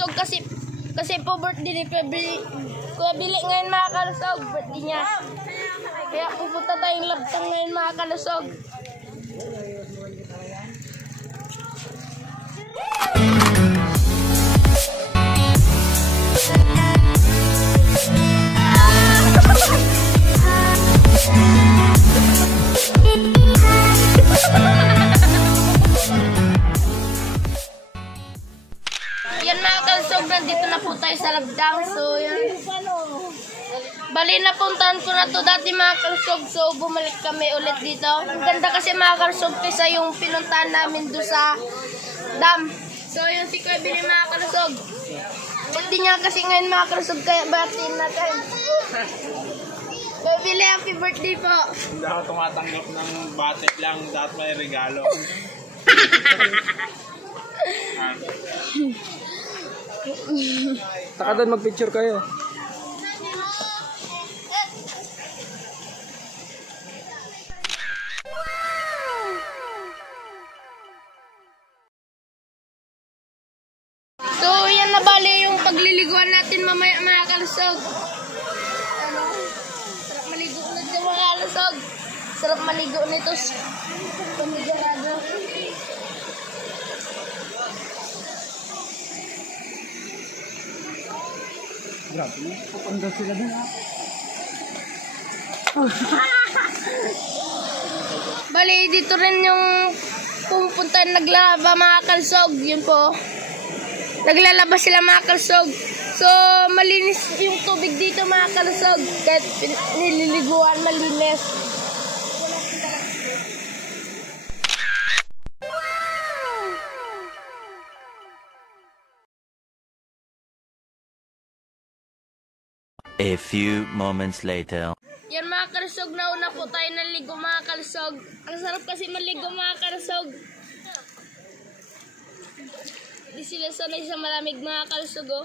kalusog kasi po birthday ni Kuya Billy ngayon mga kalusog, birthday niya. Kaya pupunta tayong labtang ngayon mga kalusog. Yan mga kalusog, nandito na po tayo sa labdang. So yan, bali na puntahan ko na to dati mga kalusog. So bumalik kami ulit dito. Ang ganda kasi mga kalusog kaysa yung pinuntahan namin doon sa dam. So yun si Kuya Billy mga kalusog. Hindi niya kasi ngayon mga kalusog, kaya batiin natin. Kuya Billy, happy birthday po. Hindi ako tumatanggap ng batik lang, dapat may regalo. Taka doon, mag-picture kayo. So yan na bali yung pagliliguan natin mamaya mga kalusog. Sarap maligo nito mga kalusog. Sarap maligo nito. Pamigarado. Grabe, papanda sila din ha. Bali dito rin yung pupunta naglaba mga kalusog. Yun po. Naglalaba sila mga kalusog. So malinis yung tubig dito mga kalusog. Kahit nililiguan malinis. A few moments later. Yan mga kalusog, nauna po tayo naligo mga kalusog. Ang sarap kasi maligo mga kalusog. Di sila sanay sa malamig mga kalusog oh.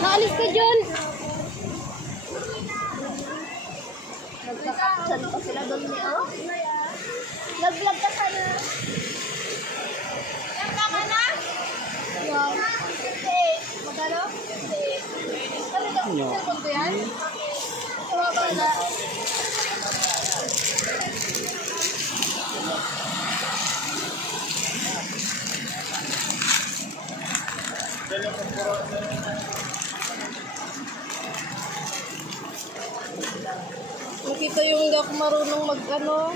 Naalis ka dyan! Nagkakapsan pa sila doon niya. Nag-vlog ka sana. Nag-vlog ka na? Wow. Magkano? Talaga, cellphone ko yan? Tawa ba na? Nakita yung hindi ako marunong mag-ano.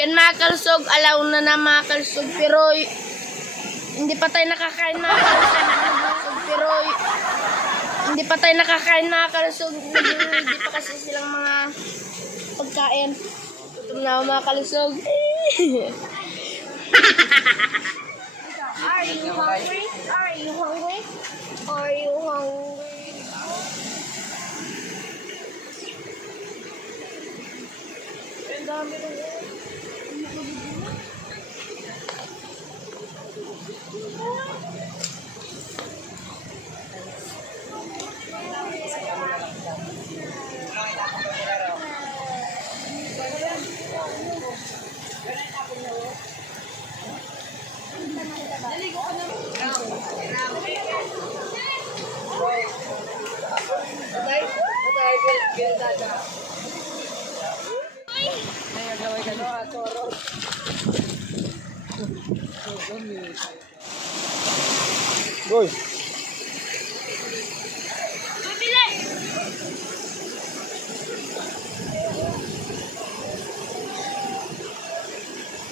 Yan mga kalusog, alaw na mga kalusog, pero hindi pa tayo nakakain mga kalusog, pero hindi pa tayo nakakain mga kalusog, hindi pa kasi silang mga pagkain. Ito na mga kalusog. Are you hungry? Are you hungry? Are you hungry? Ang dami rin. Boy.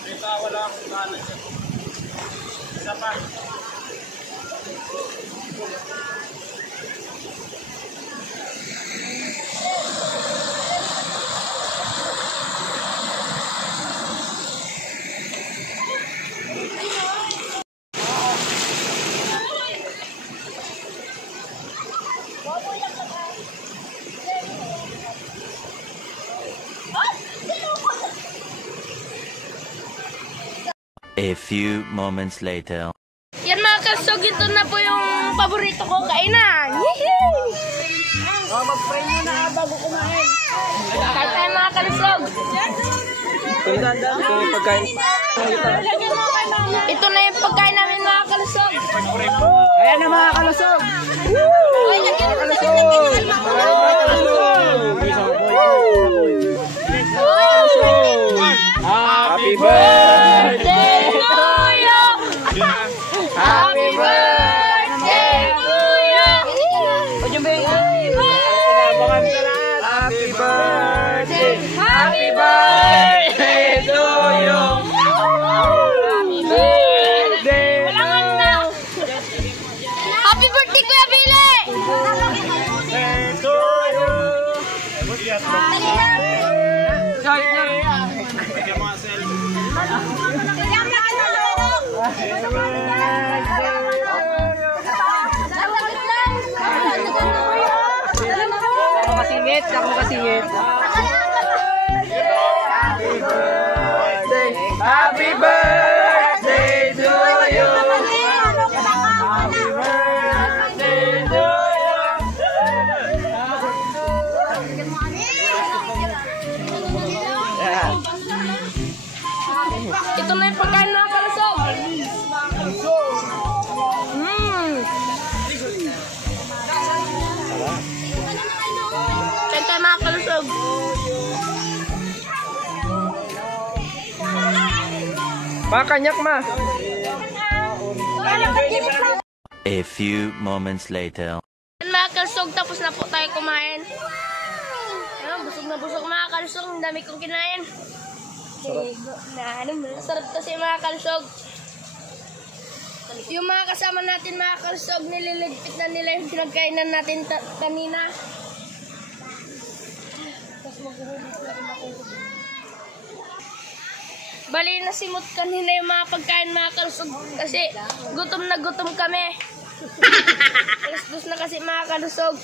Ito, wala akong kanan dyan. Isa pa. A few moments later. Yan mga kalsog, ito na po yung paborito ko kainan. Mag-pray muna bago kumain. Kahit tayo mga kalsog. Ito yung pagkain. Ito na yung pagkain namin mga kalsog. Ayan na mga kalusog. Happy birthday to you! Happy birthday to you! Happy birthday! Happy birthday to you! Happy birthday! Happy birthday, Kuya Billy! To you! Bigyan mo ang selfie. Kasingit, ako kasingit. Happy birthday to you. Happy birthday to Ito na yung pagkain mga kalusog. Ito mga kalusog. Makanyak ma. A few moments later. Mga kalusog, tapos na po tayo kumain. Busog na busog mga kalusog. Ang dami kong kinain. Sarap kasi mga kalusog. Yung mga kasama natin mga kalusog, nililigpit na nila yung pinagkainan natin kanina. Bali na simot kanina yung mga pagkain mga kalusog kasi gutom na gutom kami. Alas 2 na kasi mga kalusog.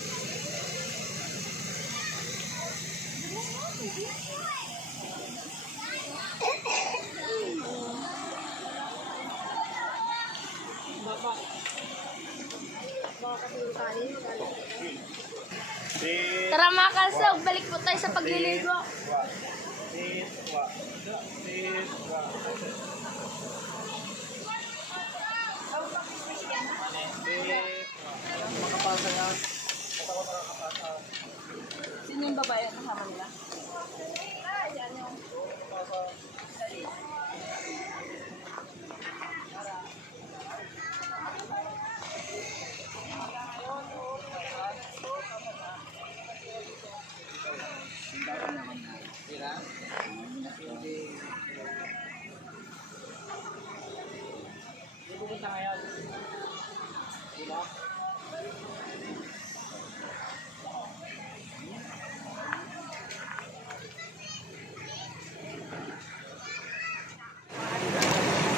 Tara mga kalusog, balik po tayo sa pagliligo. Sino yung babae ang kasama nila?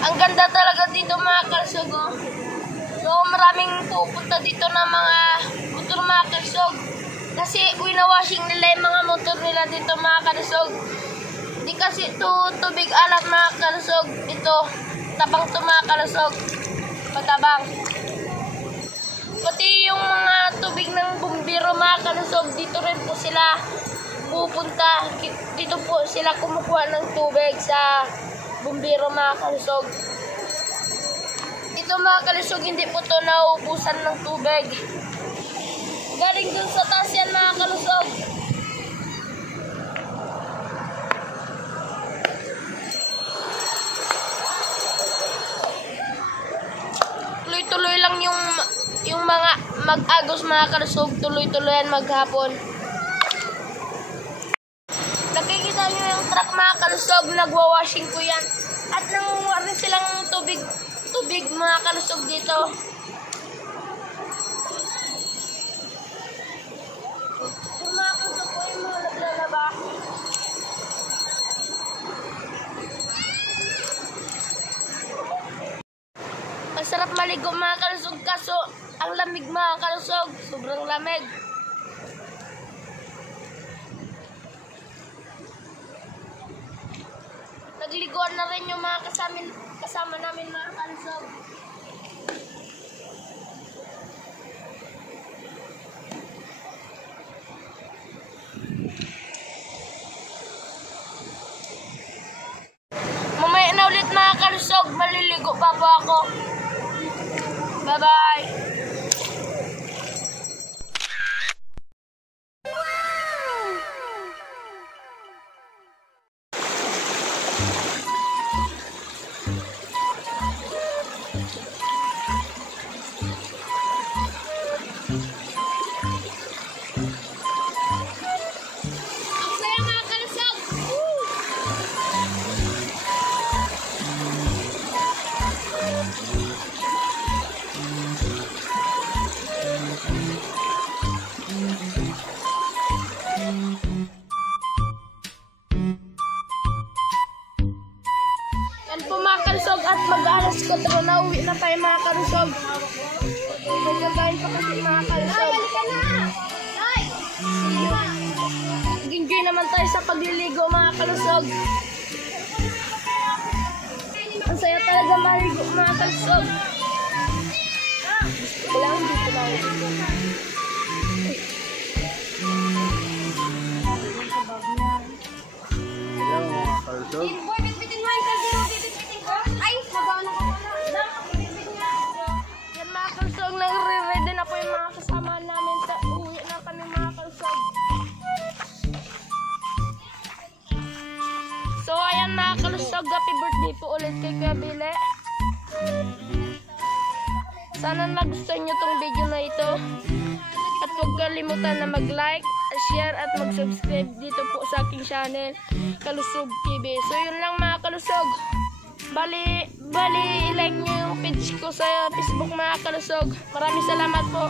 Ang ganda talaga dito mga kalusog. Oh. So maraming pupunta dito na mga motor mga kalusog. Kasi winawashing nila yung mga motor nila dito mga kalusog. Di kasi ito tubig alat mga kalusog. Ito, tabang ito mga kalusog. Matabang. Pati yung mga tubig ng bumbiro mga kalusog, dito rin po sila pupunta. Dito po sila kumukuha ng tubig sa bumbiro mga kalusog. Ito mga kalusog, hindi po ito nauubusan ng tubig. Galing dun sa taas yan mga kalusog. mag-agos mga kalusog, tuloy-tuloyan maghapon. Nakikita nyo yung truck mga kalusog, nagwa-washing po yan. At nangunguha rin silang tubig mga kalusog dito. Yung mga kalusog po yung mga naglalaba. Masarap maligo mga kalusog, kaso ang lamig mga kalusog, sobrang lamig. Nagliguan na rin yung mga kasama namin mga kalusog. Mamaya na ulit mga kalusog, maliligo pa po ako. Bye-bye! Yan po mga kalusog at mag-alas 4 na uwi na tayo mga kalusog. Magagayin pa kasi mga kalusog. Enjoy naman tayo sa pagliligo mga kalusog. Ang saya talaga maligo mga kalusog. Wala akong dito na uwi. Hello mga kalusog. Yan mga kalusog, nagre-ready na po yung mga kasama namin sa uwi na kami mga kalusog. So ayan mga kalusog, happy birthday po ulit kay Kuya Bile. Sana nagustuhan nyo tong video na ito. At huwag kalimutan na mag-like, share at mag-subscribe dito po sa aking channel, Kalusog TV. So yun lang mga kalusog. Bali i-like nyo yung page ko sa Facebook mga kalusog. Maraming salamat po.